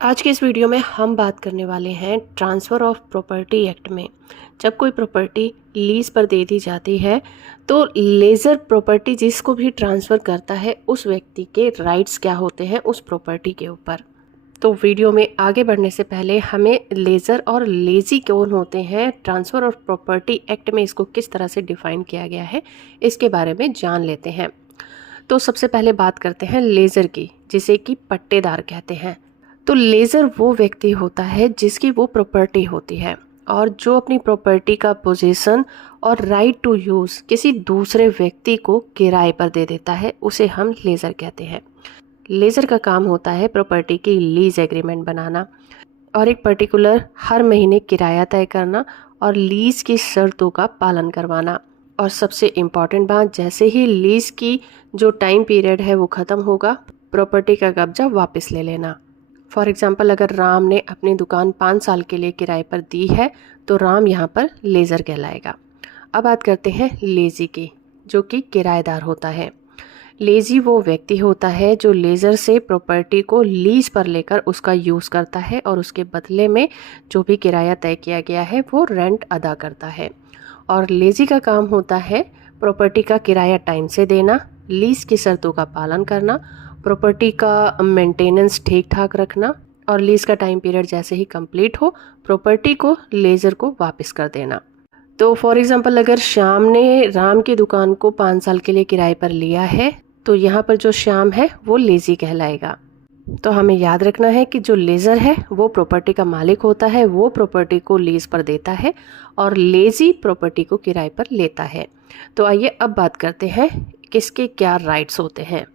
आज के इस वीडियो में हम बात करने वाले हैं ट्रांसफ़र ऑफ प्रॉपर्टी एक्ट में। जब कोई प्रॉपर्टी लीज़ पर दे दी जाती है तो लेज़र प्रॉपर्टी जिसको भी ट्रांसफ़र करता है उस व्यक्ति के राइट्स क्या होते हैं उस प्रॉपर्टी के ऊपर। तो वीडियो में आगे बढ़ने से पहले हमें लेज़र और लेज़ी कौन होते हैं, ट्रांसफ़र ऑफ प्रॉपर्टी एक्ट में इसको किस तरह से डिफ़ाइन किया गया है, इसके बारे में जान लेते हैं। तो सबसे पहले बात करते हैं लेज़र की, जिसे कि पट्टेदार कहते हैं। तो लेज़र वो व्यक्ति होता है जिसकी वो प्रॉपर्टी होती है और जो अपनी प्रॉपर्टी का पोजीशन और राइट टू यूज़ किसी दूसरे व्यक्ति को किराए पर दे देता है, उसे हम लेज़र कहते हैं। लेज़र का काम होता है प्रॉपर्टी की लीज एग्रीमेंट बनाना और एक पर्टिकुलर हर महीने किराया तय करना और लीज़ की शर्तों का पालन करवाना। और सबसे इम्पॉर्टेंट बात, जैसे ही लीज़ की जो टाइम पीरियड है वो ख़त्म होगा, प्रॉपर्टी का कब्जा वापस ले लेना। फॉर एग्ज़ाम्पल, अगर राम ने अपनी दुकान 5 साल के लिए किराए पर दी है तो राम यहाँ पर लेज़र कहलाएगा। अब बात करते हैं लेज़ी की, जो कि किराएदार होता है। लेज़ी वो व्यक्ति होता है जो लेज़र से प्रॉपर्टी को लीज़ पर लेकर उसका यूज़ करता है और उसके बदले में जो भी किराया तय किया गया है वो रेंट अदा करता है। और लेज़ी का काम होता है प्रॉपर्टी का किराया टाइम से देना, लीज़ की शर्तों का पालन करना, प्रॉपर्टी का मेंटेनेंस ठीक ठाक रखना और लीज़ का टाइम पीरियड जैसे ही कंप्लीट हो प्रॉपर्टी को लेज़र को वापस कर देना। तो फॉर एग्ज़ाम्पल, अगर श्याम ने राम की दुकान को 5 साल के लिए किराए पर लिया है तो यहाँ पर जो श्याम है वो लेज़ी कहलाएगा। तो हमें याद रखना है कि जो लेज़र है वो प्रॉपर्टी का मालिक होता है, वो प्रॉपर्टी को लीज़ पर देता है और लेज़ी प्रॉपर्टी को किराए पर लेता है। तो आइए अब बात करते हैं किसके क्या राइट्स होते हैं।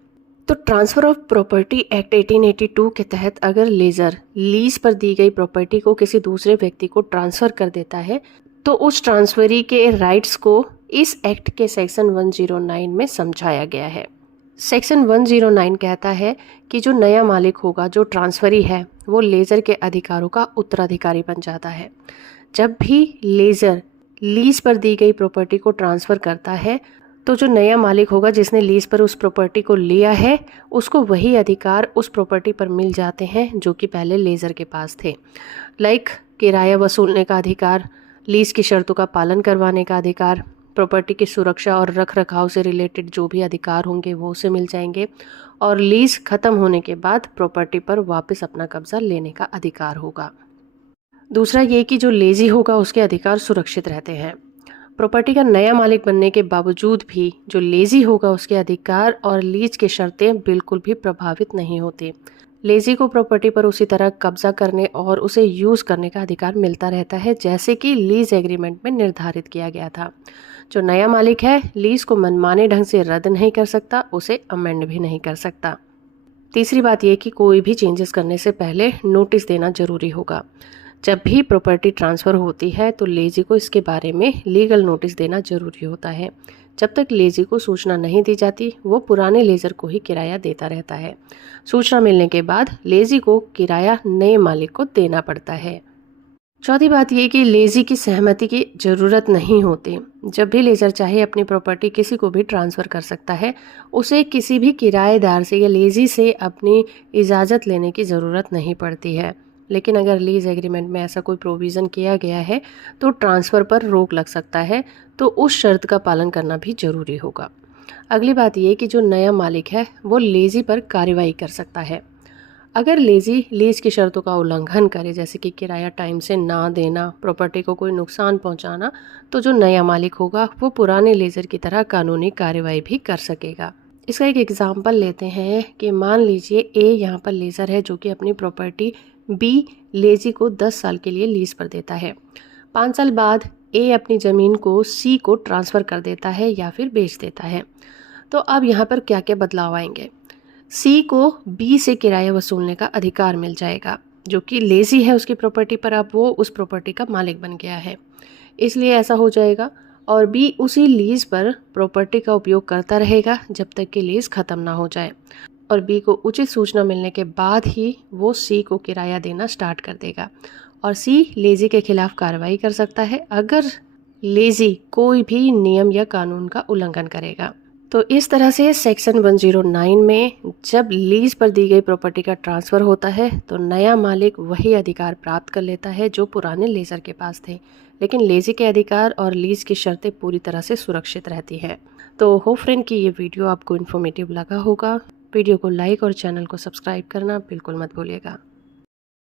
तो ट्रांसफ़र ऑफ प्रॉपर्टी एक्ट 1882 के तहत अगर लेज़र लीज़ पर दी गई प्रॉपर्टी को किसी दूसरे व्यक्ति को ट्रांसफ़र कर देता है तो उस ट्रांसफरी के राइट्स को इस एक्ट के सेक्शन 109 में समझाया गया है। सेक्शन 109 कहता है कि जो नया मालिक होगा, जो ट्रांसफरी है, वो लेज़र के अधिकारों का उत्तराधिकारी बन जाता है। जब भी लेज़र लीज़ पर दी गई प्रॉपर्टी को ट्रांसफ़र करता है तो जो नया मालिक होगा जिसने लीज़ पर उस प्रॉपर्टी को लिया है उसको वही अधिकार उस प्रॉपर्टी पर मिल जाते हैं जो कि पहले लेज़र के पास थे। लाइक किराया वसूलने का अधिकार, लीज़ की शर्तों का पालन करवाने का अधिकार, प्रॉपर्टी की सुरक्षा और रख रखाव से रिलेटेड जो भी अधिकार होंगे वो उसे मिल जाएंगे और लीज़ ख़त्म होने के बाद प्रॉपर्टी पर वापस अपना कब्ज़ा लेने का अधिकार होगा। दूसरा ये कि जो लेज़ी होगा उसके अधिकार सुरक्षित रहते हैं। प्रॉपर्टी का नया मालिक बनने के बावजूद भी जो लेज़ी होगा उसके अधिकार और लीज की शर्तें बिल्कुल भी प्रभावित नहीं होती। लेज़ी को प्रॉपर्टी पर उसी तरह कब्जा करने और उसे यूज़ करने का अधिकार मिलता रहता है जैसे कि लीज एग्रीमेंट में निर्धारित किया गया था। जो नया मालिक है लीज़ को मनमाने ढंग से रद्द नहीं कर सकता, उसे अमेंड भी नहीं कर सकता। तीसरी बात यह कि कोई भी चेंजेस करने से पहले नोटिस देना जरूरी होगा। जब भी प्रॉपर्टी ट्रांसफ़र होती है तो लेज़ी को इसके बारे में लीगल नोटिस देना जरूरी होता है। जब तक लेज़ी को सूचना नहीं दी जाती वो पुराने लेज़र को ही किराया देता रहता है। सूचना मिलने के बाद लेज़ी को किराया नए मालिक को देना पड़ता है। चौथी बात यह कि लेज़ी की सहमति की ज़रूरत नहीं होती। जब भी लेज़र चाहे अपनी प्रॉपर्टी किसी को भी ट्रांसफ़र कर सकता है, उसे किसी भी किराएदार से या लेज़ी से अपनी इजाज़त लेने की ज़रूरत नहीं पड़ती है। लेकिन अगर लीज़ एग्रीमेंट में ऐसा कोई प्रोविज़न किया गया है तो ट्रांसफ़र पर रोक लग सकता है, तो उस शर्त का पालन करना भी ज़रूरी होगा। अगली बात यह कि जो नया मालिक है वो लेज़ी पर कार्रवाई कर सकता है। अगर लेज़ी लीज़ की शर्तों का उल्लंघन करे, जैसे कि किराया टाइम से ना देना, प्रॉपर्टी को कोई नुकसान पहुंचाना, तो जो नया मालिक होगा वो पुराने लेज़र की तरह कानूनी कार्रवाई भी कर सकेगा। इसका एक एग्जाम्पल लेते हैं कि मान लीजिए ए यहाँ पर लेज़र है जो कि अपनी प्रॉपर्टी बी लेज़ी को 10 साल के लिए लीज़ पर देता है। 5 साल बाद ए अपनी ज़मीन को सी को ट्रांसफ़र कर देता है या फिर बेच देता है। तो अब यहाँ पर क्या क्या बदलाव आएंगे। सी को बी से किराया वसूलने का अधिकार मिल जाएगा। जो कि लेज़ी है उसकी प्रॉपर्टी पर, अब वो उस प्रॉपर्टी का मालिक बन गया है, इसलिए ऐसा हो जाएगा। और बी उसी लीज़ पर प्रॉपर्टी का उपयोग करता रहेगा जब तक कि लीज़ ख़त्म ना हो जाए और बी को उचित सूचना मिलने के बाद ही वो सी को किराया देना स्टार्ट कर देगा। और सी लेज़ी के खिलाफ कार्रवाई कर सकता है अगर लेज़ी कोई भी नियम या कानून का उल्लंघन करेगा। तो इस तरह से सेक्शन 109 में जब लीज पर दी गई प्रॉपर्टी का ट्रांसफ़र होता है तो नया मालिक वही अधिकार प्राप्त कर लेता है जो पुराने लीजर के पास थे, लेकिन लीजी के अधिकार और लीज की शर्तें पूरी तरह से सुरक्षित रहती है। तो होप फ्रेंड कि ये वीडियो आपको इन्फॉर्मेटिव लगा होगा। वीडियो को लाइक और चैनल को सब्सक्राइब करना बिल्कुल मत भूलिएगा।